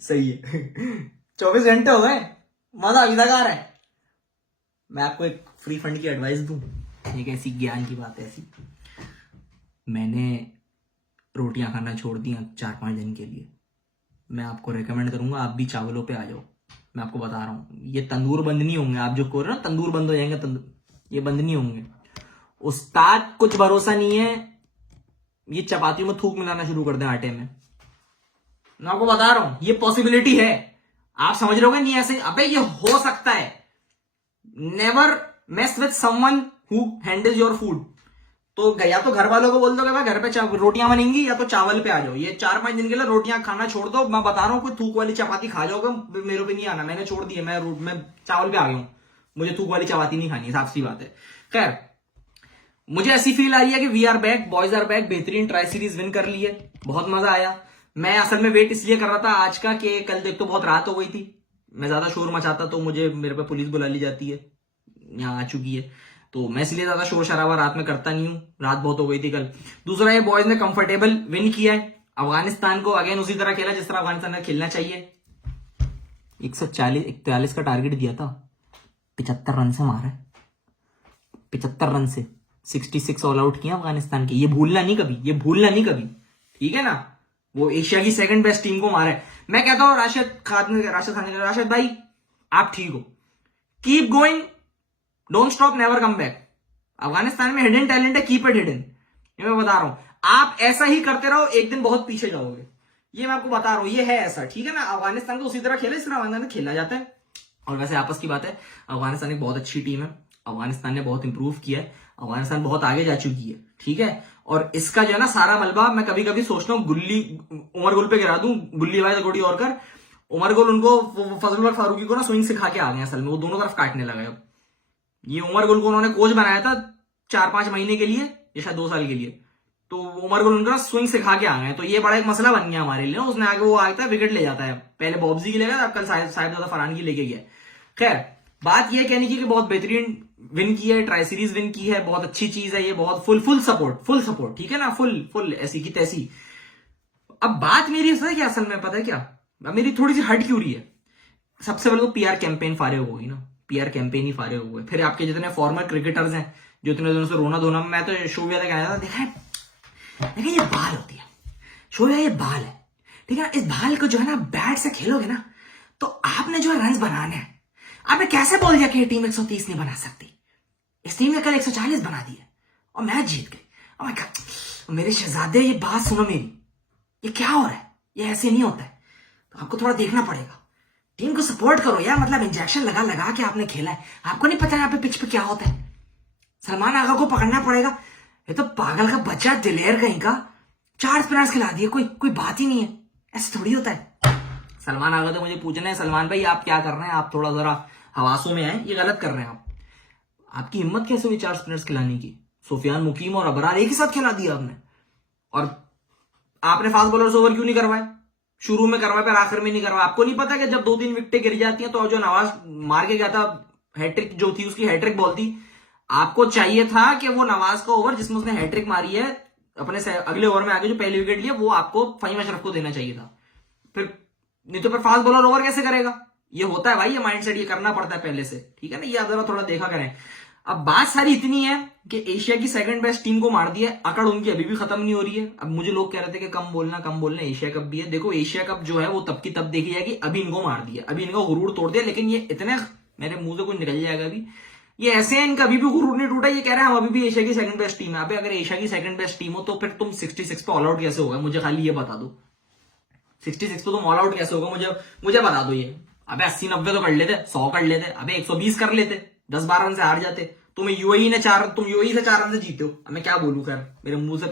सही है। 24 घंटे हो गए, मजा अभी तक आ रहा है। मैं आपको एक फ्री फंड की एडवाइस दूं, एक ऐसी ज्ञान की बात है ऐसी। मैंने रोटियां खाना छोड़ दी 4-5 दिन के लिए। मैं आपको रेकमेंड करूंगा आप भी चावलों पे आ जाओ। मैं आपको बता रहा हूँ, ये तंदूर बंद नहीं होंगे। आप जो कह रहे हो ना तंदूर बंद हो जाएंगे, ये बंद नहीं होंगे। उस्ताद कुछ भरोसा नहीं है, ये चपातियों में थूक मिलाना शुरू कर दें आटे में। मैं आपको बता रहा हूं ये पॉसिबिलिटी है। आप समझ रहे होगे नहीं ऐसे, अबे ये हो सकता है। Never mess with someone who handles your food. तो या तो घर वालों को बोल दो कि भाई घर पे रोटियां बनेंगी, या तो चावल पे आ जाओ। ये 4-5 दिन के लिए रोटियां खाना छोड़ दो। मैं बता रहा हूं, कोई थूक वाली चपाती खा जाओगे, मेरे पे नहीं आना, मैंने छोड़ दी है। मैं चावल पे आ गया हूं, मुझे थूक वाली चपाती नहीं खानी, साफ सी बात है। खैर, मुझे ऐसी फील आ रही है कि we are back, boys are back. बेहतरीन ट्राई सीरीज विन कर ली है, बहुत मजा आया। मैं असल में वेट इसलिए कर रहा था आज का कि कल देख तो बहुत रात हो गई थी। मैं ज्यादा शोर मचाता तो मेरे पे पुलिस बुला ली जाती है, यहाँ आ चुकी है। तो मैं इसलिए ज्यादा शोर शराबा रात में करता नहीं हूँ, रात बहुत हो गई थी कल। दूसरा, ये बॉयज ने कंफर्टेबल विन किया है। अफगानिस्तान को अगेन उसी तरह खेला जिस तरह अफगानिस्तान ने खेलना चाहिए। 141 का टारगेट दिया था, 75 रन से मारा है। 75 रन से 66 ऑल आउट किया अफगानिस्तान के। ये भूलना नहीं कभी, ये भूलना नहीं कभी, ठीक है ना। वो एशिया की सेकंड बेस्ट टीम को मारा है। मैं कहता हूँ राशिद भाई, आप ठीक हो, keep going, don't stop, never come back. Afghanistan में हिडन टैलेंट है, कीप इट हिडन। ये मैं बता रहा हूं, आप ऐसा ही करते रहो, एक दिन बहुत पीछे जाओगे। ये मैं आपको बता रहा हूं, ये है ऐसा, ठीक है ना। अफगानिस्तान को उसी तरह खेले इस तरह अफगानिस्तान खेला जाता है। और वैसे आपस की बात है, अफगानिस्तान एक बहुत अच्छी टीम है, अफगानिस्तान ने बहुत इंप्रूव किया है, अफगानिस्तान बहुत आगे जा चुकी है, ठीक है। और इसका जो है ना सारा मलबा, मैं कभी कभी सोचता हूँ उमर गुल पे गिरा दूं, गुल्ली भाई गोड़ी और कर। उमर गुल उनको फजलुल फारूकी को ना स्विंग सिखा के आ गए असल में, वो दोनों तरफ काटने लगा अब। ये उमर गुल को उन्होंने कोच बनाया था 4-5 महीने के लिए, या शायद 2 साल के लिए। तो उमर गुल उनका स्विंग सिखा के आ गए, तो ये बड़ा एक मसला बन गया हमारे लिए। उसने आगे वो आता है विकेट ले जाता है, पहले बॉब्जी की लेगा, अब कल साहिब फरहान की लेके गया। खैर, बात ये कहने की कि बहुत बेहतरीन विन की है, ट्राई सीरीज विन की है, बहुत अच्छी चीज है ये, बहुत फुल सपोर्ट, ठीक है ना, फुल ऐसी की तैसी। अब बात मेरी है क्या, असल में पता है क्या, अब मेरी थोड़ी सी हट क्यों रही है। सबसे पहले तो पीआर कैंपेन फारिग हो गई ना, पीआर कैंपेन ही फारिग हो गए। फिर आपके जितने फॉर्मर क्रिकेटर्स हैं जो इतने दिनों से रोना धोना, मैं तो शोविया तक आया था, देखा ये बाल होती है शोविया, ये बाल है, ठीक है ना। इस बाल को जो है ना बैट से खेलोगे ना, तो आपने जो रन बनाने हैं, आपने कैसे बोल दिया कि ये टीम 130 नहीं बना सकती। इस टीम ने कल 140 बना दिए और मैच जीत गई। ओह माय गॉड, मेरे शहजादे ये बात सुनो मेरी, ये क्या हो रहा है, ये ऐसे नहीं होता है। तो आपको थोड़ा देखना पड़ेगा, टीम को सपोर्ट करो यार। मतलब इंजेक्शन लगा के आपने खेला है, आपको नहीं पता यहाँ पे पिच पे क्या होता है। सलमान आगा को पकड़ना पड़ेगा। ये तो पागल का बच्चा दिलेर कहीं का 4 स्पिनर्स खिला दिए, कोई बात ही नहीं है, ऐसे थोड़ी होता है। सलमान आगा तो मुझे पूछना है, सलमान भाई आप क्या कर रहे हैं, आप थोड़ा जरा हवासों में आए, ये गलत कर रहे हैं आप। आपकी हिम्मत कैसे हुई 4 स्पिनर्स खिलाने की। सुफियान, मुकीम और अबरार एक ही साथ खिला दिया आपने। और आपने फास्ट बॉलर्स ओवर क्यों नहीं करवाए, शुरू में करवाए पर आखिर में नहीं करवाया। आपको नहीं पता कि जब 2-3 विकेटें गिर जाती हैं, तो जो नवाज मार के गया था हैट्रिक जो थी, उसकी हैट्रिक बॉल थी, आपको चाहिए था कि वो नवाज का ओवर जिसमें उसने हैट्रिक मारी है अपने से अगले ओवर में आगे जो पहले विकेट लिया, वो आपको फहीम अशरफ को देना चाहिए था। फिर नहीं तो फिर फास्ट बॉलर ओवर कैसे करेगा। ये होता है भाई, ये माइंडसेट, ये करना पड़ता है पहले से, ठीक है ना। ये आप जरा थोड़ा देखा करें। अब बात सारी इतनी है कि एशिया की सेकंड बेस्ट टीम को मार दिया, अकड़ उनकी अभी भी खत्म नहीं हो रही है। अब मुझे लोग कह रहे थे कि कम बोलना, एशिया कप भी है। देखो एशिया कप जो है वो तब की तब देखी जाएगी, अभी इनको मार दिया, अभी इनका गुरूर तोड़ दिया। लेकिन ये इतने, मेरे मुंह से कुछ निकल जाएगा अभी, ये ऐसे हैं, इनका अभी भी गुरूर नहीं टूटा। ये कह रहे हैं हम अभी भी एशिया की सेकंड बेस्ट टीम है। अभी अगर एशिया की सेकंड बेस्ट टीम हो तो फिर तुम 66 पे ऑल आउट कैसे होगा, मुझे खाली ये बता दो। 66 पे तुम ऑल आउट कैसे होगा, मुझे बता दो ये। अबे 80-90 तो कर लेते, 100 कर लेते, अबे 120 कर लेते, 10-12 रन से हार जाते। तुम यूएई से 4 रन से जीते हो, अब मैं क्या बोलूं, खैर मेरे मुंह से।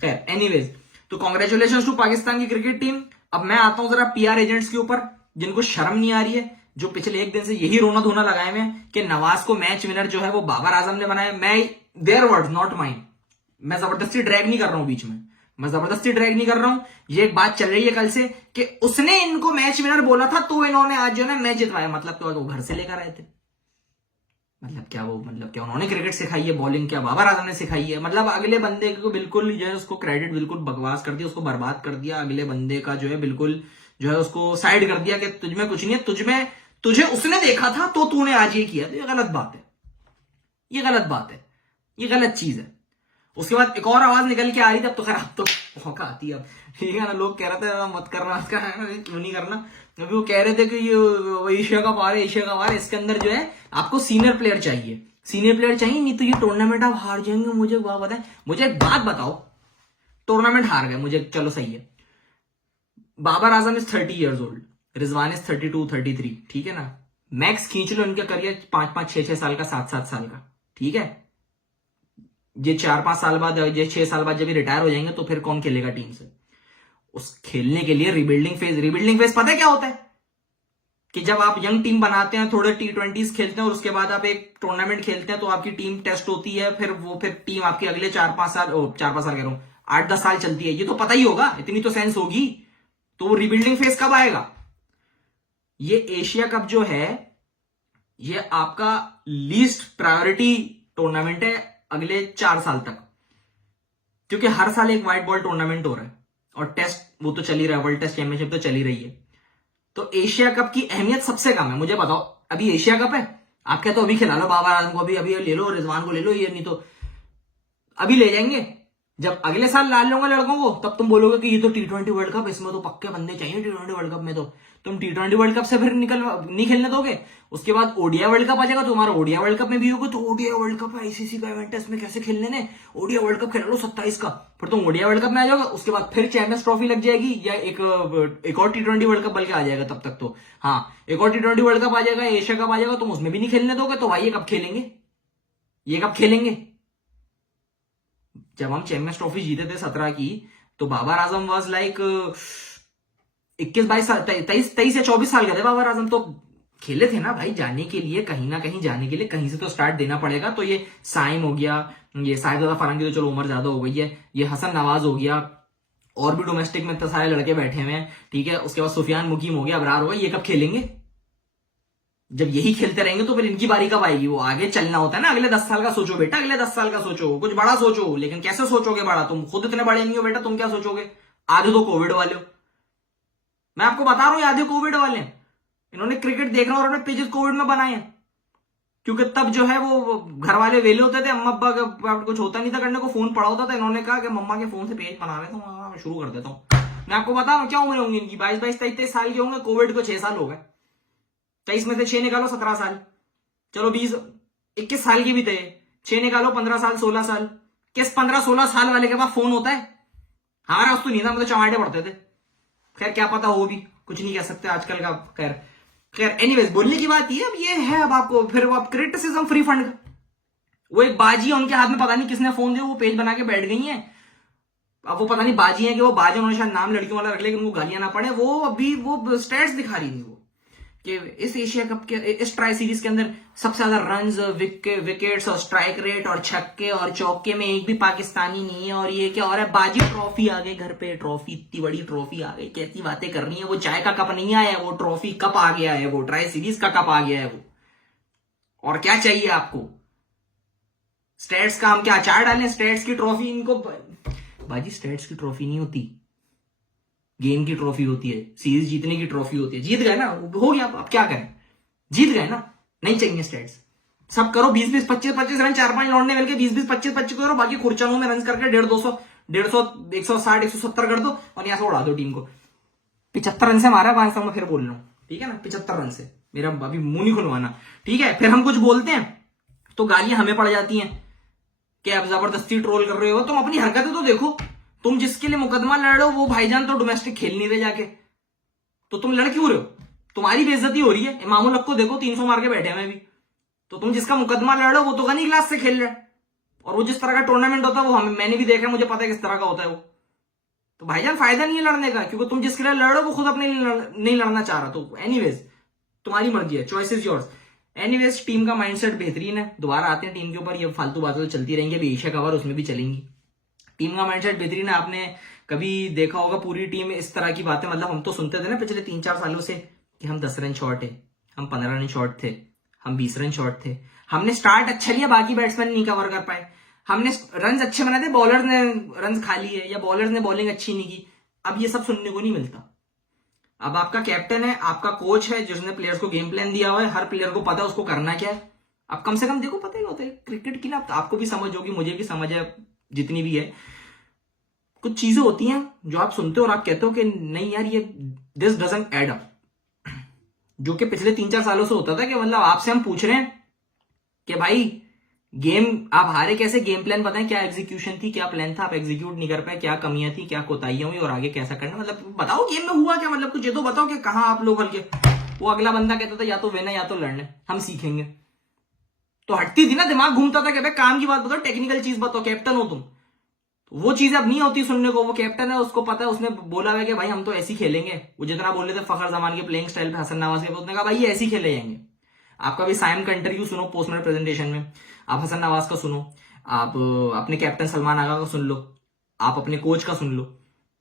खैर एनीवेज, तो कांग्रेचुलेशंस टू पाकिस्तान की क्रिकेट टीम। अब मैं आता हूं जरा पीआर एजेंट्स के ऊपर, जिनको शर्म नहीं आ रही है, जो पिछले 1 दिन से यही रोना धोना लगाए हुए हैं कि नवाज को मैच विनर जो है वो बाबर आजम ने बनाया। मैं देयर वर्ड्स नॉट माइन, मैं जबरदस्ती ड्रैग नहीं कर रहा हूं बीच में, मैं जबरदस्ती ड्रैग नहीं कर रहा हूं। ये एक बात चल रही है कल से कि उसने इनको मैच विनर बोला था, तो इन्होंने आज जो है मैच जितवाया। मतलब तो वो घर से लेकर आए थे, मतलब क्या वो, मतलब क्या उन्होंने क्रिकेट सिखाई है, बॉलिंग क्या बाबर आजम ने सिखाई है? मतलब अगले बंदे को बिल्कुल जो है उसको क्रेडिट बिल्कुल बकवास कर दिया, उसको बर्बाद कर दिया, अगले बंदे का जो है बिल्कुल जो है उसको साइड कर दिया कि तुझमें कुछ नहीं है, तुझमें तुझे उसने देखा था तो तूने आज ये किया। तो ये गलत बात है, ये गलत बात है, ये गलत चीज है। उसके बाद एक और आवाज निकल के आ रही थी, अब तो खैर अब तो मौका आती है अब, ठीक है ना। लोग कह रहे थे मत करना, उसका क्यों नहीं करना। अभी वो कह रहे थे कि ये एशिया कप आ रहा है, एशिया कप आ रहा है, इसके अंदर जो है आपको सीनियर प्लेयर चाहिए, सीनियर प्लेयर चाहिए, नहीं तो ये टूर्नामेंट आप हार जाएंगे। मुझे वह बताए, मुझे एक बात बताओ, टूर्नामेंट हार गए, मुझे चलो सही है, Babar Azam is 30 years old, Rizwan is 32-33, ठीक है ना। मैक्स खींच लो इनका करियर 5-5, 6-6 साल का, 7-7 साल का, ठीक है। ये 4-5 साल बाद, ये 6 साल बाद जब रिटायर हो जाएंगे तो फिर कौन खेलेगा टीम से? उस खेलने के लिए रिबिल्डिंग फेज पता है क्या होता है? कि जब आप यंग टीम बनाते हैं, थोड़े T20s खेलते हैं और उसके बाद आप एक टूर्नामेंट खेलते हैं, तो आपकी टीम टेस्ट होती है, फिर टीम आपकी अगले 4-5 साल, 4-5 साल कह रहा हूं, 8-10 साल चलती है। ये तो पता ही होगा, इतनी तो सेंस होगी। तो वो रिबिल्डिंग फेज कब आएगा? ये एशिया कप जो है ये आपका लीस्ट प्रायोरिटी टूर्नामेंट है अगले 4 साल तक, क्योंकि हर साल एक व्हाइट बॉल टूर्नामेंट हो रहा है और टेस्ट वो तो चल ही रहा है, वर्ल्ड टेस्ट चैंपियनशिप तो चल ही रही है। तो एशिया कप की अहमियत सबसे कम है। मुझे बताओ, अभी एशिया कप है, आप क्या तो अभी खिला लो बाबर आजम को, अभी अभी ले लो, रिजवान को ले लो, ये नहीं तो अभी ले जाएंगे। जब अगले साल ला लूंगा लड़कों को, तब तुम बोलोगे कि ये तो T20 वर्ल्ड कप, इसमें तो पक्के बंदे चाहिए T20 वर्ल्ड कप में। तो तुम T20 वर्ल्ड कप से फिर नहीं खेलने दोगे। उसके बाद ओडीआई वर्ल्ड कप आ जाएगा, तुम्हारा ओडीआई वर्ल्ड कप में भी होगा, तो ओडीआई वर्ल्ड कप है, आईसीसी का इवेंट है, इसमें कैसे खेलने ने, ओडीआई वर्ल्ड कप खेल लो 27 का, फिर तुम ओडीआई वर्ल्ड कप में आ जाओगे। उसके बाद फिर चैंपियंस ट्रॉफी लग जाएगी, या एक और T20 वर्ल्ड कप बल्कि आ जाएगा तब तक तो। हाँ, एक और T20 वर्ल्ड कप आ जाएगा, एशिया कप आ जाएगा, तुम उसमें भी नहीं खेलने दोगे। तो भाई ये कब खेलेंगे, ये कब खेलेंगे? जब हम चैंपियंस ट्रॉफी जीते थे 17 की, तो बाबर आजम वॉज लाइक 21-22 साल, 23 या 24 साल के थे बाबर आजम। तो खेले थे ना भाई, जाने के लिए कहीं ना कहीं, जाने के लिए कहीं से तो स्टार्ट देना पड़ेगा। तो ये साइम हो गया, ये साहिबजादा फरहान की तो चलो उम्र ज्यादा हो गई है, ये हसन नवाज हो गया, और भी डोमेस्टिक में तो सारे लड़के बैठे हुए हैं, ठीक है। उसके बाद सुफियान मुकीम हो गया, अबरार हो गया। ये कब खेलेंगे? जब यही खेलते रहेंगे तो फिर इनकी बारी कब आएगी? वो आगे चलना होता है ना, अगले 10 साल का सोचो बेटा, अगले 10 साल का सोचो, कुछ बड़ा सोचो। लेकिन कैसे सोचोगे बड़ा? तुम खुद इतने बड़े नहीं हो बेटा, तुम क्या सोचोगे? आधे तो कोविड वाले हो, मैं आपको बता रहा हूं, आधे कोविड वाले हैं। इन्होंने क्रिकेट देखना और अपने पेजेस कोविड में बनाए हैं, क्योंकि तब जो है वो घर वाले वेले होते थे, अम्मा अब्बा का कुछ होता नहीं था करने को, फोन पड़ा होता था। इन्होंने कहा कि मम्मा के फोन से पेज बना रहे तो मैं शुरू कर देता हूँ। मैं आपको बताऊं क्या उम्र होंगी इनकी, 22-22, 23 साल के होंगे। कोविड को 6 साल हो गए, 23 में से 6 निकालो, 17 साल, चलो 20-21 साल की भी थे, 6 निकालो, 15 साल, 16 साल। किस 15-16 साल वाले के पास फोन होता है? हमारा उस तो नहीं था, मतलब चमाटे पड़ते थे। खैर क्या पता हो भी, कुछ नहीं कह सकते आजकल का। खैर खैर एनीवेज, बोलने की बात ये अब ये है, अब आपको फिर वो आप क्रिटिसिज्म फ्री फंड का, वो एक बाजी है उनके हाथ में, पता नहीं किसने फोन दिया, वो पेज बना के बैठ गई हैं। अब वो पता नहीं बाजी है कि वो बाजी, उन्होंने शायद नाम लड़कियों वाला रख लिया कि उनको गालियां ना पड़े। वो अभी वो स्टैट्स दिखा रही थी वो, कि इस एशिया कप के, इस ट्राई सीरीज के अंदर सबसे ज्यादा रन्स, विकेट्स और स्ट्राइक रेट और छक्के और चौके में एक भी पाकिस्तानी नहीं है। और ये क्या हो रहा है? बाजी ट्रॉफी आ गई घर पे, ट्रॉफी, इतनी बड़ी ट्रॉफी आ गई, कैसी बातें कर रही है? वो चाय का कप नहीं आया, वो ट्रॉफी कप आ गया है, वो ट्राई सीरीज का कप आ गया है वो। और क्या चाहिए आपको? स्टेट्स का हम क्या अचार डालें? स्टेट्स की ट्रॉफी इनको, बाजी स्टेट्स की ट्रॉफी नहीं होती, गेम की ट्रॉफी होती है, सीरीज जीतने की ट्रॉफी होती है। जीत गए ना, हो गया, अब क्या करें? जीत गए ना, नहीं चाहिए स्टेट्स। सब करो 20-20, 25-25 रन, 4-5 लौटने मिलके 20-20, 25-25 करो, बाकी खुरचनों में रन करके 150, 160, 170 कर दो और यहां से उड़ा दो टीम को। 75 रन से मारा पाकिस्तान में, फिर बोल रहा हूं, ठीक है ना, 75 रन से। मेरा अभी मुंह नहीं खुलवाना, ठीक है। फिर हम कुछ बोलते हैं तो गालियां हमें पड़ जाती हैं कि अब जबरदस्ती ट्रोल कर रहे हो। तुम अपनी हरकतें तो देखो, तुम जिसके लिए मुकदमा लड़ रहे हो वो भाईजान तो डोमेस्टिक खेल नहीं रहे जाके, तो तुम लड़ क्यों रहे हो? तुम्हारी बेइज्जती हो रही है। इमामुल हक को देखो, 300 मार के बैठे हैं भी, तो तुम जिसका मुकदमा लड़ रहे हो वो तो गनी क्लास से खेल रहे हैं। और वो जिस तरह का टूर्नामेंट होता है वो मैंने भी देखा है, मुझे पता है किस तरह का होता है वो। तो भाईजान फायदा नहीं है लड़ने का, क्योंकि तुम जिसके लिए लड़ रहे हो वो खुद अपने लिए नहीं लड़ना चाह रहा। तो एनीवेज तुम्हारी मर्जी है, choice is yours. Anyways team का माइंडसेट बेहतरीन है। दोबारा आते हैं टीम के ऊपर, ये फालतू बातें तो चलती रहेंगी, अभी एशिया कवर उसमें भी चलेंगी। टीम का माइंडसेट बेहतरीन है। आपने कभी देखा होगा पूरी टीम इस तरह की बातें, मतलब हम तो सुनते थे ना पिछले 3-4 सालों से कि हम 10 रन शॉर्ट है, हम 15 रन शॉर्ट थे, हम 20 रन शॉर्ट थे। हमने स्टार्ट अच्छा लिया, बाकी बैट्समैन नहीं कवर कर पाए। हमने रन अच्छे बनाए थे, बॉलर ने रन खा लिए या बॉलर ने बॉलिंग अच्छी नहीं की। अब ये सब सुनने को नहीं मिलता। अब आपका कैप्टन है, आपका कोच है जिसने प्लेयर्स को गेम प्लान दिया हुआ है, हर प्लेयर को पता है उसको करना क्या है। अब कम से कम देखो, पता ही होता है क्रिकेट की ना, आपको भी समझ होगी, मुझे भी समझ है, जितनी भी है। कुछ चीजें होती हैं जो आप सुनते हो और आप कहते हो कि नहीं यार, ये दिस डजंट एड अप। जो कि पिछले 3-4 सालों से होता था कि मतलब आपसे हम पूछ रहे हैं कि भाई गेम आप हारे कैसे, गेम प्लान बताएं, क्या एग्जीक्यूशन थी, क्या प्लान था, आप एग्जीक्यूट नहीं कर पाए, क्या कमियां थी, क्या कोताहियां हुई और आगे कैसा करना, मतलब बताओ गेम में हुआ क्या, मतलब कुछ ये तो बताओ कि कहां आप लोग हल्के। वो अगला बंदा कहता था या तो विन है या तो लड़ने, हम सीखेंगे। तो हटती थी ना, दिमाग घूमता था कि भाई काम की बात बताओ, टेक्निकल चीज बताओ, कैप्टन हो तुम। तो वो चीज अब नहीं होती सुनने को। वो कैप्टन है, उसको पता है, उसने बोला है कि भाई हम तो ऐसे ही खेलेंगे। वो जितना बोल रहे थे फखर जमान के प्लेइंग स्टाइल पे हसन नवाज के, उसने कहा भाई ये ऐसे ही खेले जाएंगे। आपका भी साइम का इंटरव्यू सुनो पोस्ट मैच प्रेजेंटेशन में, आप हसन नवाज का सुनो, आप अपने कैप्टन सलमान आगा का सुन लो, आप अपने कोच का सुन लो।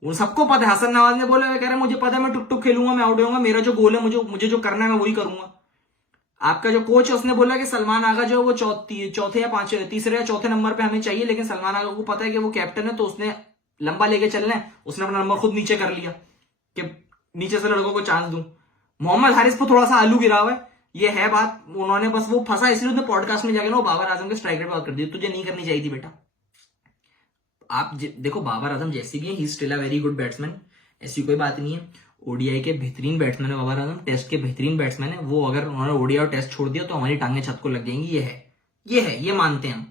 उन सबको पता है, हसन नवाज ने बोला कह रहे मुझे पता है मैं टुक टुक खेलूंगा, मैं आउट होऊंगा, मेरा जो गोल है मुझे जो करना है मैं वही करूंगा। आपका जो कोच है उसने बोला कि सलमान आगा जो वो चौथे या तीसरे या चौथे नंबर पे हमें चाहिए, लेकिन सलमान आगा को पता है कि वो कैप्टन है तो उसने लंबा लेके चलना है। उसने अपना नंबर खुद नीचे कर लिया कि नीचे से लड़कों को चांस दूं। मोहम्मद हारिस पर थोड़ा सा आलू गिरा हुआ है, ये है बात। उन्होंने बस वो फंसा, इसलिए उसने पॉडकास्ट में जाके ना बाबर आजम के स्ट्राइक रेट बात कर दी। तुझे नहीं करनी चाहिए थी बेटा। आप देखो बाबर आजम जैसी भी है, he still a very good batsman, ऐसी कोई बात नहीं है। ओडीआई के बेहतरीन बैट्समैन है बाबर आजम, टेस्ट के बेहतरीन बैट्समैन है वो। अगर उन्होंने ओडीआई और टेस्ट छोड़ दिया तो हमारी टांगें छत को लग जाएंगी। ये मानते हैं हम।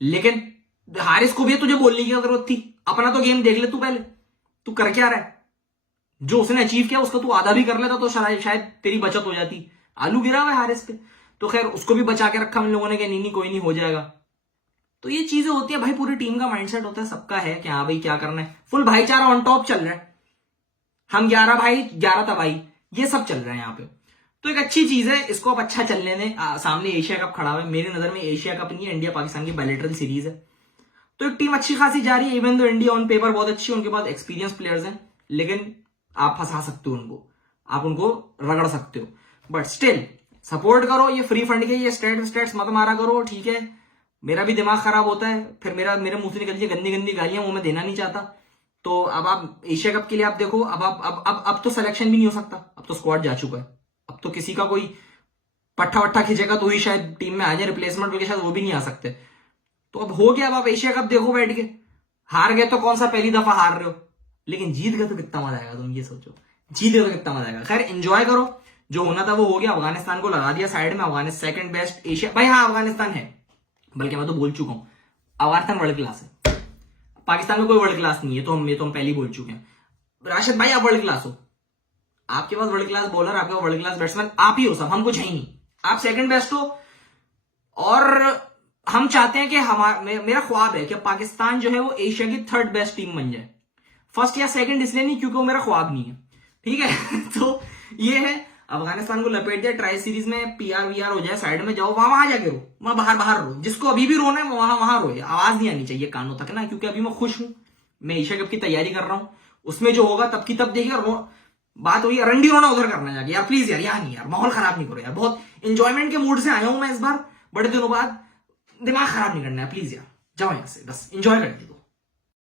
लेकिन हारिस को भी तुझे बोलने की जरूरत थी, अपना तो गेम देख ले तू पहले, तू कर क्या रहा है। जो उसने अचीव किया उसका तू आधा भी कर लेता तो शायद तेरी बचत हो जाती। आलू गिरा हुआ है हारिस पे, तो खैर उसको भी बचा के रखा हम लोगों ने कि नहीं कोई नहीं हो जाएगा। तो ये चीजें होती है भाई, पूरी टीम का माइंडसेट होता है, सबका है कि हाँ भाई क्या करना है। फुल भाईचारा ऑन टॉप चल रहा है, हम 11 भाई 11 तबाही, ये सब चल रहा है यहाँ पे। तो एक अच्छी चीज है, इसको अब अच्छा चलने दें। सामने एशिया कप खड़ा हुआ है, मेरी नजर में एशिया कप नहीं है, इंडिया पाकिस्तान की बायलैटरल सीरीज है। तो एक टीम अच्छी खासी जा रही है, even though India on paper बहुत अच्छी है, उनके पास एक्सपीरियंस प्लेयर्स हैं, लेकिन आप फंसा सकते हो उनको, आप उनको रगड़ सकते हो। बट स्टिल सपोर्ट करो, ये फ्री फंड के ये स्टेट्स मत मारा करो, ठीक है। मेरा भी दिमाग खराब होता है, फिर मेरे मुंह से निकलती है गंदी गंदी गालियां, वो मैं देना नहीं चाहता। तो अब आप एशिया कप के लिए आप देखो, अब तो सिलेक्शन भी नहीं हो सकता, अब तो स्क्वाड जा चुका है। अब तो किसी का कोई पट्टा वट्टा खींचेगा तो ही शायद टीम में आ जाए, रिप्लेसमेंट के शायद वो भी नहीं आ सकते। तो अब हो गया, अब आप एशिया कप देखो बैठ के। हार गए तो कौन सा पहली दफा हार रहे हो, लेकिन जीत गए तो कितना मजा आएगा, तुम ये सोचो, जीत गए तो कितना मजा आएगा। खैर एंजॉय करो, जो होना था वो हो गया। अफगानिस्तान को लगा दिया साइड में, अफगानिस्तान सेकंड बेस्ट एशिया, भाई हाँ अफगानिस्तान है, बल्कि मैं तो बोल चुका हूं अफगानिस्तान वर्ल्ड क्लास है, पाकिस्तान में कोई वर्ल्ड क्लास नहीं है, तो हम पहले ही बोल चुके हैं। राशिद भाई आप वर्ल्ड क्लास हो, आपके पास वर्ल्ड क्लास बॉलर, आपके पास वर्ल्ड क्लास बैट्समैन, आप ही हो सब, हम कुछ है ही नहीं। आप सेकंड बेस्ट हो, और हम चाहते हैं कि मेरा ख्वाब है कि पाकिस्तान जो है वो एशिया की थर्ड बेस्ट टीम बन जाए। फर्स्ट या सेकंड इसलिए नहीं क्योंकि वो मेरा ख्वाब नहीं है, ठीक है। तो ये है, अफगानिस्तान को लपेट दिया, ट्राई सीरीज में पीआर वीआर हो जाए, साइड में जाओ, वहां जाके रो, वहां बाहर रो, जिसको अभी भी रोना है वहां रोए, आवाज नहीं आनी चाहिए कानों तक ना, क्योंकि अभी मैं खुश हूं, मैं एशिया कप की तैयारी कर रहा हूं, उसमें जो होगा तब की तब देखिए। और बात हुई रंडी रोना उधर करना जाके, यार प्लीज यार, यहाँ नहीं यार, माहौल खराब नहीं करो यार, बहुत इंजॉयमेंट के मूड से आया हूं मैं इस बार, बड़े दिनों बाद, दिमाग खराब नहीं करना है प्लीज यार, जाओ यहां से, बस इंजॉय कर दो।